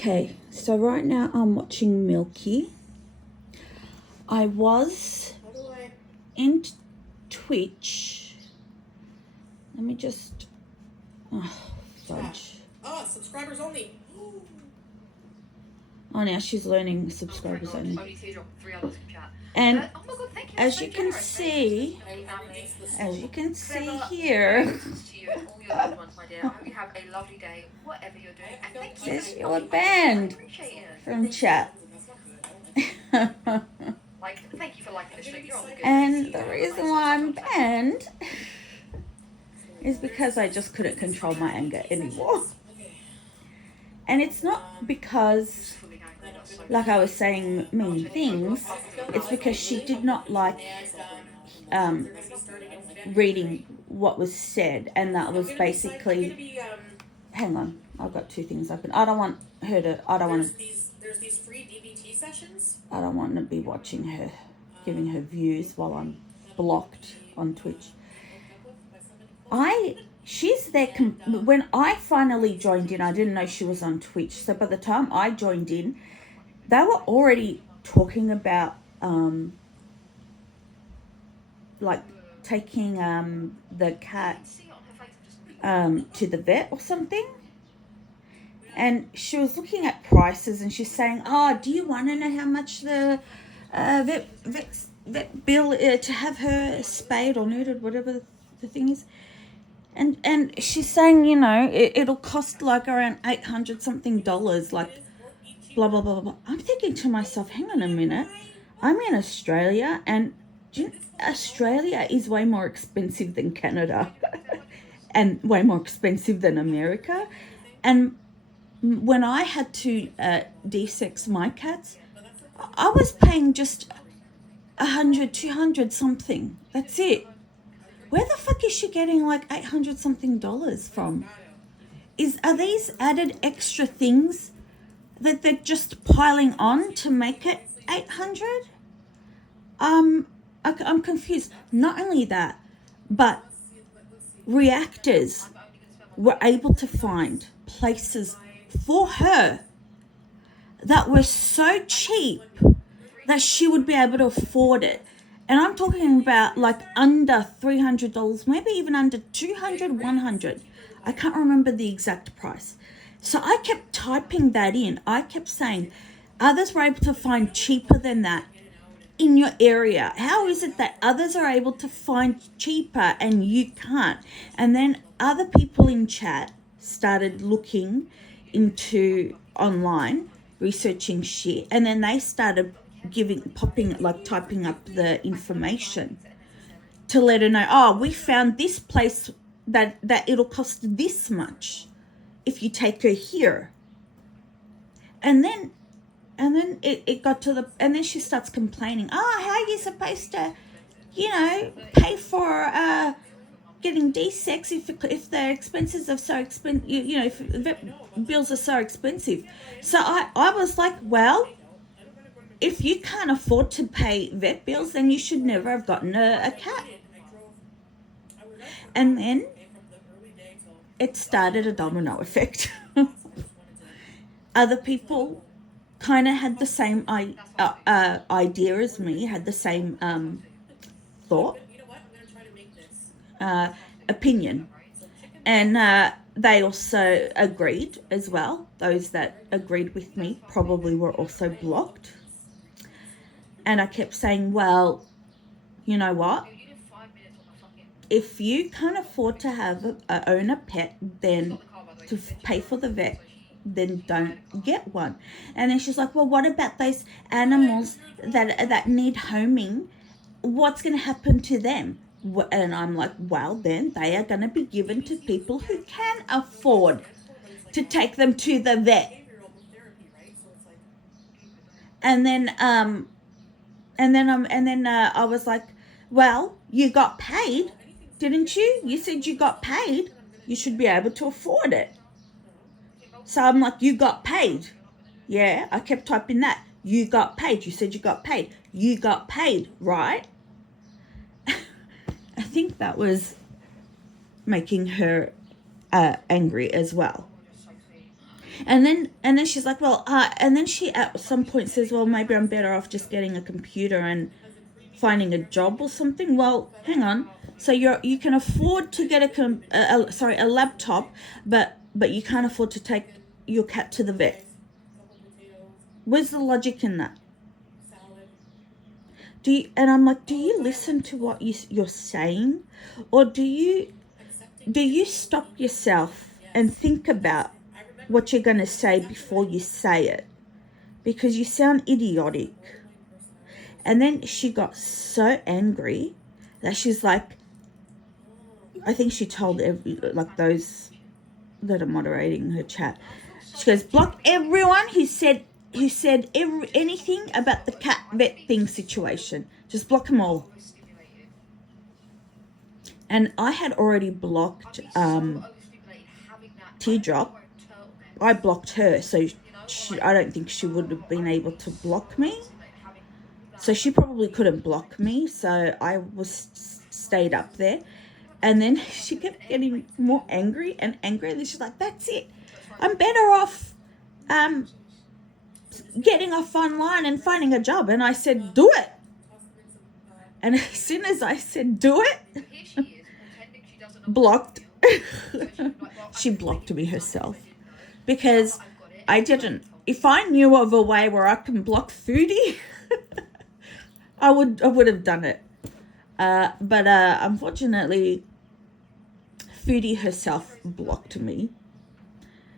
Okay, so right now I'm watching Milky. I was in Twitch. Let me just... fudge. Oh, subscribers only. Oh, now she's learning subscribers only. Only Teardrop, 3 others can chat. And Oh my god, thank you. as you can see, here, To you and all your loved ones, my dear. I hope you have a lovely day, whatever you're doing. And thank you. says you're banned from chat. Thank you for liking the stream. You're on the good. And the reason why I'm banned is because I just couldn't control my anger anymore. And it's not because, like I was saying mean things, it's because she did not like reading what was said, and that was basically... Hang on, I've got two things open. I don't want her to... There's these free DBT sessions. I don't want to be watching her, giving her views while I'm blocked on Twitch. She's there. When I finally joined in, I didn't know she was on Twitch. So by the time I joined in, they were already talking about like taking the cat to the vet or something. And she was looking at prices, and she's saying, "Oh, do you want to know how much the vet bill to have her spayed or neutered, whatever the thing is?" And she's saying, you know, it'll cost like around $800 something, like blah blah blah blah. I'm thinking to myself, hang on a minute, I'm in Australia, and Australia is way more expensive than Canada, and way more expensive than America, and when I had to de-sex my cats, I was paying just $100, $200 something. That's it. Where the fuck is she getting like $800 something from? Are these added extra things that they're just piling on to make it 800? I'm confused. Not only that, but reactors were able to find places for her that were so cheap that she would be able to afford it. And I'm talking about like under $300, maybe even under $200, $100. I can't remember the exact price. So I kept typing that in. I kept saying, others were able to find cheaper than that in your area. How is it that others are able to find cheaper and you can't? And then other people in chat started looking into online, researching shit, and then they started typing up the information to let her know, oh, we found this place that it'll cost this much if you take her here. And then it got to and then she starts complaining, oh, how are you supposed to, pay for getting de-sex if their expenses are so expensive, if vet bills are so expensive. So I was like, well, if you can't afford to pay vet bills, then you should never have gotten a cat. And then it started a domino effect. Other people kind of had the same idea as me, had the same thought, opinion. And they also agreed as well. Those that agreed with me probably were also blocked. And I kept saying, well, you know what? If you can't afford to own a pet, then to pay for the vet, then don't get one. And then she's like, well, what about those animals that need homing? What's going to happen to them? And I'm like, well, then they are going to be given to people who can afford to take them to the vet. And then I was like, well, you got paid, didn't you? You said you got paid. You should be able to afford it. So I'm like, you got paid. Yeah, I kept typing that. You got paid. You said you got paid. You got paid, right? I think that was making her angry as well. And then she's like, well, and then she at some point says, well, maybe I'm better off just getting a computer and finding a job or something. Well, hang on. So you can afford to get a laptop, but you can't afford to take your cat to the vet. Where's the logic in that? And I'm like, do you listen to what you're saying, or do you stop yourself and think about what you're going to say before you say it? Because you sound idiotic. And then she got so angry that she's like, I think she told those that are moderating her chat. She goes, block everyone who said anything about the cat vet thing situation. Just block them all. And I had already blocked Teardrop. I blocked her, so I don't think she would have been able to block me. So she probably couldn't block me, so I stayed up there. And then she kept getting more angry and angry. And then she's like, that's it. I'm better off getting off online and finding a job. And I said, do it. And as soon as I said, do it, blocked. She blocked me herself. Because I didn't. If I knew of a way where I can block Foodie, I would have done it. But unfortunately, Foodie herself blocked me.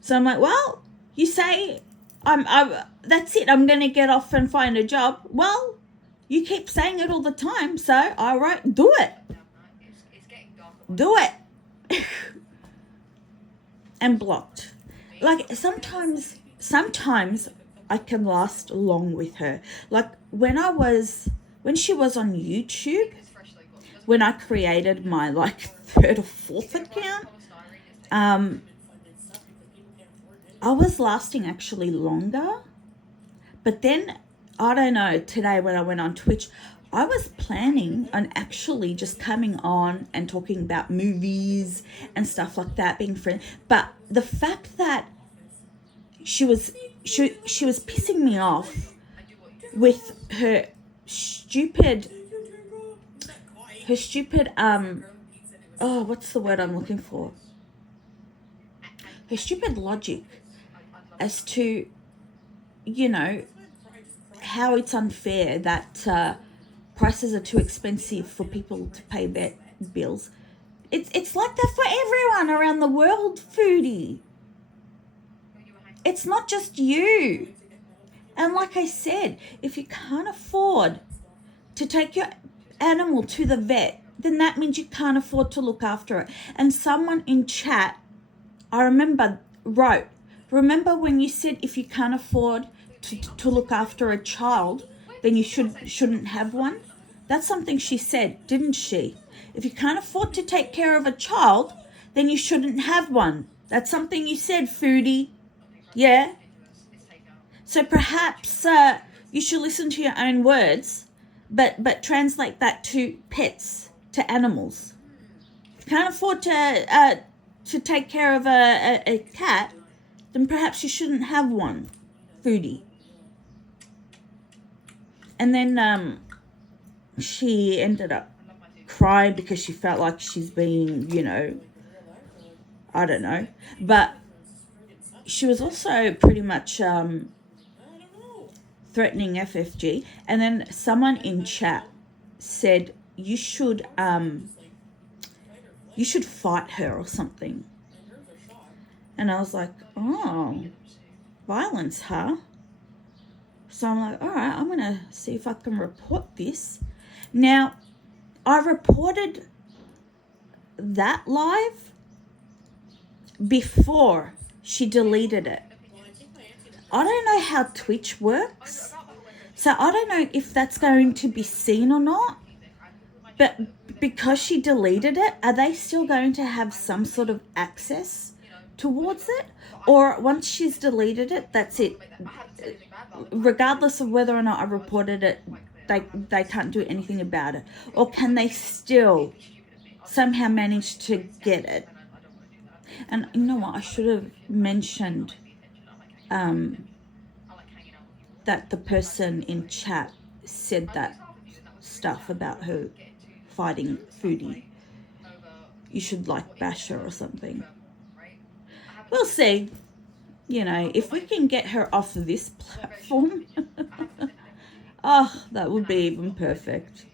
So I'm like, well, you say that's it. I'm going to get off and find a job. Well, you keep saying it all the time. So all right, do it. Do it. And blocked. Like sometimes I can last long with her. Like when she was on YouTube, when I created my third or fourth account, I was lasting actually longer. But then, I don't know, today when I went on Twitch, I was planning on actually just coming on and talking about movies and stuff like that, being friends. But the fact that she was pissing me off with her stupid what's the word I'm looking for? Her stupid logic as to, how it's unfair that prices are too expensive for people to pay vet bills. It's like that for everyone around the world, Foodie. It's not just you. And like I said, if you can't afford to take your animal to the vet, then that means you can't afford to look after it. And someone in chat, I remember, wrote, remember when you said if you can't afford to look after a child, then you shouldn't have one? That's something she said, didn't she? If you can't afford to take care of a child, then you shouldn't have one. That's something you said, Foodie. Yeah? So perhaps you should listen to your own words, but translate that to pets, to animals. If you can't afford to take care of a cat, then perhaps you shouldn't have one, Foodie. And then she ended up crying because she felt like she's being, I don't know. But she was also pretty much threatening FFG. And then someone in chat said, you should fight her or something. And I was like, oh, violence, huh? So I'm like, all right, I'm going to see if I can report this. Now, I reported that live before she deleted it. I don't know how Twitch works. So I don't know if that's going to be seen or not. But because she deleted it, are they still going to have some sort of access towards it? Or once she's deleted it, that's it. Regardless of whether or not I reported it, they can't do anything about it. Or can they still somehow manage to get it? And you know what? I should have mentioned that the person in chat said that stuff about her fighting Foodie. You should like bash her or something. We'll see. You know, if we can get her off this platform, oh, that would be even perfect.